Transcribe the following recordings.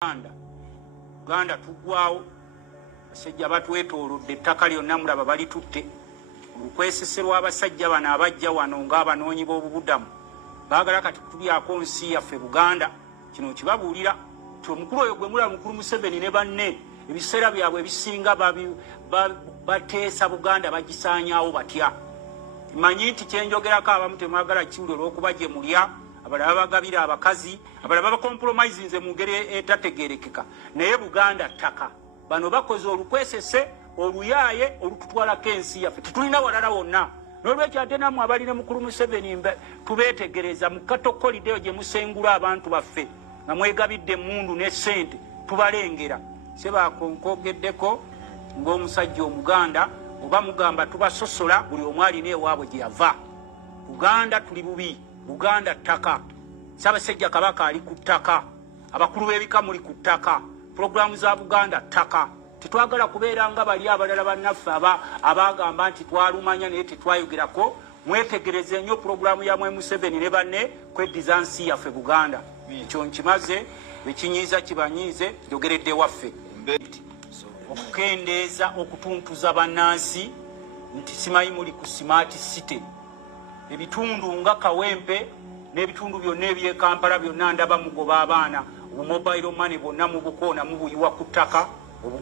Uganda tugwawo basajja batwetoolodde ettaka lyonna mulaba balitutte olukweseserwa abasajja bano abajja wano ng'abanoonyi b'obubudamu baagala kati kutubyako nsi yaffe Buganda. Kino kibabuulira ti omukulu oyo gwe mulaba mukulu Museveni ne banne ebiseera byabwe ebisinga bateesa Buganda bagisaanyaawo batya. Manyi nti kyenjogerako abamu temwagala kiwulire olw'okuba gye mulya, abalala bagabira abakazi, abalala bakompromisinze mu ngeri etategeerekeka. Naye Buganda ttaka bano bakoze olukwesese oluyaaye olututwalako ensi yaffe. Tetulina walala wonna. N'olwekyo ate nammwe abalina mukulu Museveni tubeetegereza mu katokolideyo gye musengula abantu baffe nga mwegabidde emmundu ne ssente tubalengera. Sebaakonkogeddeko ng'omusajja Omuganda oba mugamba tubasosola buli omu alina ewaabwe gye yava. Buganda tuli bubi, Buganda ttaka. Ssaabasajja Kabaka ali ku ttaka, abakulu b'ebika muli ku ttaka, pulogulaamu za Buganda ttaka. Tetwagala kubeera nga bali abalala bannaffe abaagamba nti twalumanya naye tetwayogerako. Mwetegereze nnyo pulogulaamu ya Museveni ne banne kweddiza nsi yaffe Buganda. Ekyo nkimaze, ekinyiiza kibanyiize, njogeredde waffe. Okukendeeza okutuntuza bannansi nti simanyi muli ku smart city. Ebitundu nga Kawempe n'ebitundu byonna eby'e Kampala byonna ndaba mugoba abaana. Mobile money bonna mubukoona mubuyiwa ku ttaka.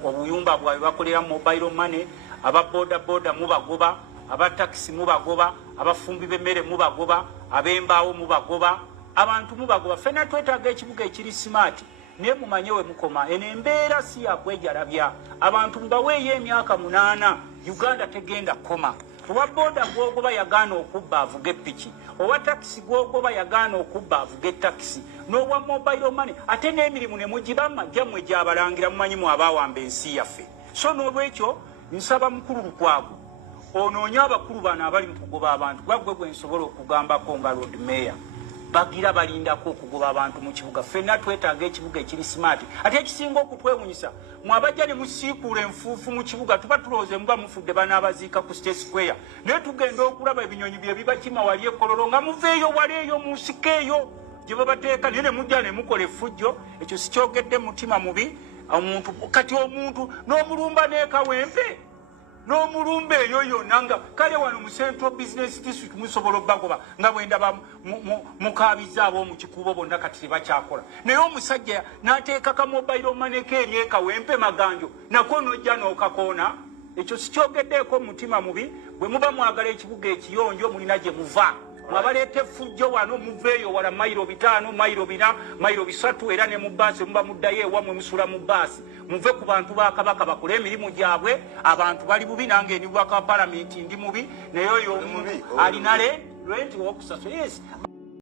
Obuyumba bwabwe bakolera mobile money. Aba boda mubagoba, aba taxi mubagoba, abafumbi b'emmere mubagoba, ab'embaawo mubagoba, abantu mubagoba. Ffenna twetaaga ekibuga ekiri smart. Naye mumanye we mukoma. Eno embeera si yakwejalabya. Abantu mbaweeyo emyaka 8 Uganda tegenda koma. Owa boda gwogoba yagaana okubba avuga epiki, owa takisi gwogoba yagaana okubba avuga takisi, n'owa mobile money. Ate n'emirimu ne mugibamma gyammwe gy'abalangira mumanyimu abaawamba ensi yaffe. So n'olwekyo nsaba mukulu Lukwago onoonya abakulu bano abali mu kugoba abantu. Gwaggwe gwe nsobola okugambako nga Lord Mayor bagira balindako okugoba abantu mu kibuga. Ffenna twetaaga ekibuga ekiri smart. Ate ekisinga okutwewunyisa mwabajja ne musiikuula enfuufu mu kibuga tuba tulowooza muba mufudde banaabaziika ku State Square, naye tugenda okulaba ebinyonyi bye bibakima wali ekololo nga muveeyo waleeyo mu nsiko eyo gye babateeka, naye ne mujja ne mukola effujjo. Ekyo sikyogedde mutima mubi omuntu. Kati omuntu n'omulumba n'ekawempe n'omulumba eyo yonna nga kale wano mu Central Business District musobola obbagoba nga bwendaba mukaabiza ab'omu kikuubo bonna kati tebakyakola. Naye omusajja n'ateekaka mobile money eri ekawempe maganjo nako n'ojja n'okakoona. Ekyo sikyogeddeeko mutima mubi. Bwe muba mwagala ekibuga ekiyonjo mulina gye muva. Mwabaleeta effujjo wano muveeyo wala mayiro 5, mayiro 4, mayiro 3 era ne mu bbaasi muba muddayo ewammwe musula mu bbaasi. Muve ku bantu ba Kabaka bakole emirimu gyabwe. Abantu bali bubi, nange ndi bwaka palamenti ndi mubi, naye oyo alina renti w'okusasula. Yes,